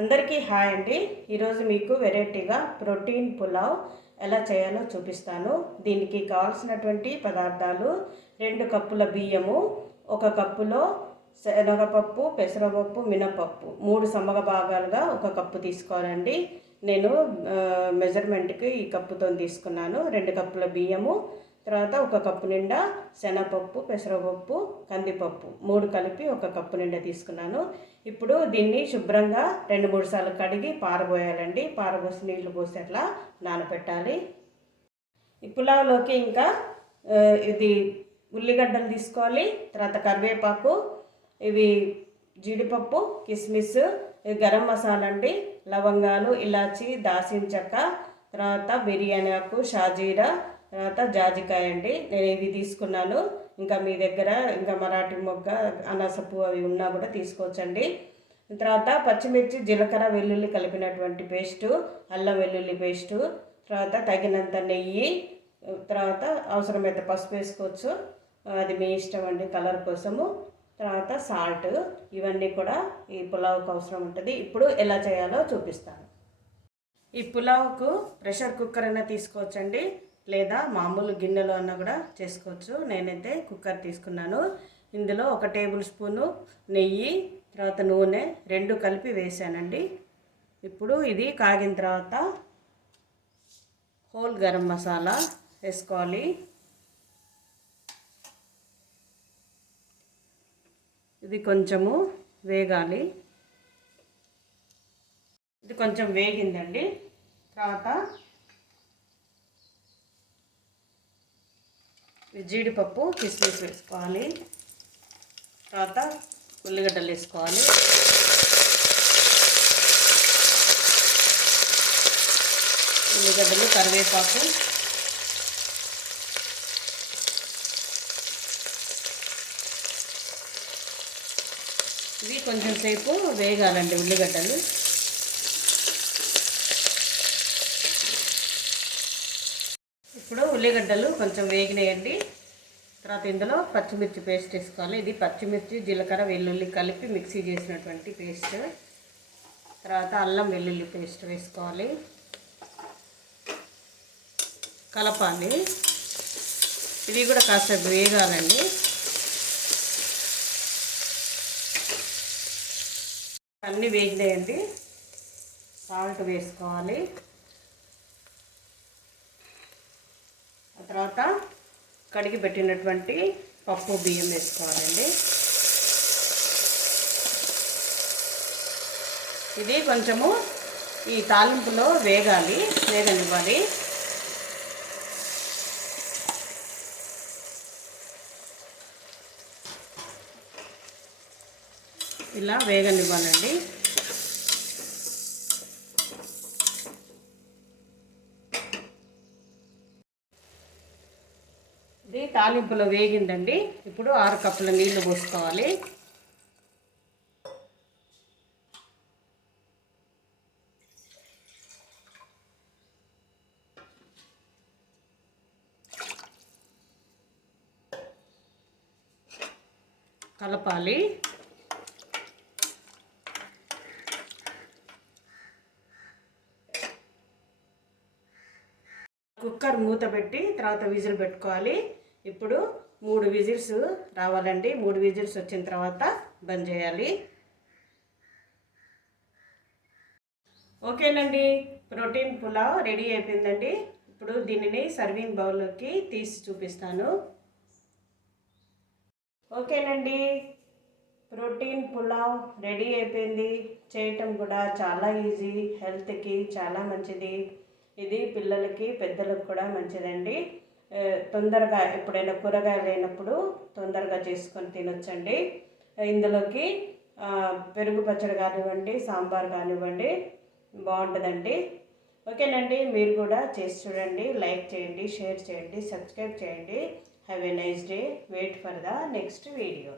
అందరికీ హాయ్ అండి. ఈరోజు మీకు వెరైటీగా ప్రోటీన్ పులావ్ ఎలా చేయాలో చూపిస్తాను. దీనికి కావాల్సినటువంటి పదార్థాలు 2 కప్పుల బియ్యము, 1 కప్పులో శనగపప్పు, పెసరపప్పు, మినపప్పు 3 సమగ భాగాలుగా 1 కప్పు తీసుకోవాలండి. నేను మెజర్మెంట్కి ఈ కప్పుతో తీసుకున్నాను. 2 కప్పుల బియ్యము, తర్వాత 1 కప్పు నిండా శనగపప్పు, పెసరపప్పు, కందిపప్పు 3 కలిపి 1 కప్పు నిండా తీసుకున్నాను. ఇప్పుడు దీన్ని శుభ్రంగా 2-3 సార్లు కడిగి పారబోయాలండి. పారబోసి నీళ్లు పోసి అట్లా నానబెట్టాలి. ఈ పులావ్లోకి ఇంకా ఇది ఉల్లిగడ్డలు తీసుకోవాలి, తర్వాత కరివేపాకు, ఇవి జీడిపప్పు, కిస్మిస్, గరం మసాలా అండి, లవంగాలు, ఇలాచి, దాల్చిన చెక్క, తర్వాత బిర్యానీ ఆకు, షాజీరా, తర్వాత జాజికాయ అండి. నేను ఇవి తీసుకున్నాను. ఇంకా మీ దగ్గర ఇంకా మరాఠీ మొగ్గ, అనాసపు అవి ఉన్నా కూడా తీసుకోవచ్చండి. తర్వాత పచ్చిమిర్చి, జీలకర్ర, వెల్లుల్లి కలిపినటువంటి పేస్టు, అల్లం వెల్లుల్లి పేస్టు, తర్వాత తగినంత నెయ్యి, తర్వాత అవసరమైతే పసుపు వేసుకోవచ్చు, అది మీ ఇష్టం అండి కలర్ కోసము. తర్వాత సాల్ట్, ఇవన్నీ కూడా ఈ పులావ్కి అవసరం ఉంటుంది. ఇప్పుడు ఎలా చేయాలో చూపిస్తాను. ఈ పులావ్కు ప్రెషర్ కుక్కర్ అయినా తీసుకోవచ్చండి, లేదా మామూలు గిన్నెలో అన్నా కూడా చేసుకోవచ్చు. నేనైతే కుక్కర్ తీసుకున్నాను. ఇందులో 1 టేబుల్ స్పూను నెయ్యి, తర్వాత నూనె 2 కలిపి వేసానండి. ఇప్పుడు ఇది కాగిన తర్వాత హోల్ గరం మసాలా వేసుకోవాలి. ఇది కొంచెము వేగాలి. ఇది కొంచెం వేగిందండి. తర్వాత జీడిపప్పు, కిస్మిస్ వేసుకోవాలి. తర్వాత ఉల్లిగడ్డలు వేసుకోవాలి. ఉల్లిగడ్డలు, కరివేపాకు, ఇవి కొంచెం సేపు వేగాలండి ఉల్లిగడ్డలు. ఇప్పుడు ఉల్లిగడ్డలు కొంచెం వేగినాయండి. తర్వాత ఇందులో పచ్చిమిర్చి పేస్ట్ వేసుకోవాలి. ఇది పచ్చిమిర్చి, జీలకర్ర, వెల్లుల్లి కలిపి మిక్సీ చేసినటువంటి పేస్ట్. తర్వాత అల్లం వెల్లుల్లి పేస్ట్ వేసుకోవాలి, కలపాలి. ఇవి కూడా కాసేపు వేగాలండి. అన్నీ వేగినాయండి. సాల్ట్ వేసుకోవాలి. తర్వాత కడిగి పెట్టినటువంటి పప్పు, బియ్యం వేసుకోవాలండి. ఇది కొంచెము ఈ తాలింపులో వేగనివ్వాలి. ఇలా వేగనివ్వాలండి. ఇది తాలింపులో వేగిందండి. ఇప్పుడు 6 కప్పుల నీళ్లు పోసుకోవాలి. కలపాలి. కుక్కర్ మూత పెట్టి తర్వాత విజిల్ పెట్టుకోవాలి. ఇప్పుడు 3 విజిల్స్ రావాలండి. 3 విజిల్స్ వచ్చిన తర్వాత బంద్ చేయాలి. ఓకేనండి, ప్రోటీన్ పులావ్ రెడీ అయిపోయిందండి. ఇప్పుడు దీనిని సర్వింగ్ బౌల్లోకి తీసి చూపిస్తాను. ఓకేనండి, ప్రోటీన్ పులావ్ రెడీ అయిపోయింది. చేయటం కూడా చాలా ఈజీ, హెల్త్కి చాలా మంచిది. ఇది పిల్లలకి, పెద్దలకు కూడా మంచిదండి. తొందరగా ఎప్పుడైనా కూరగాయలు లేనప్పుడు తొందరగా చేసుకొని తినొచ్చండి. ఇందులోకి పెరుగు పచ్చడి కానివ్వండి, సాంబార్ కానివ్వండి, బాగుంటుందండి. ఓకేనండి, మీరు కూడా చేసి చూడండి. లైక్ చేయండి, షేర్ చేయండి, సబ్స్క్రైబ్ చేయండి. Have a nice day. Wait for the next video.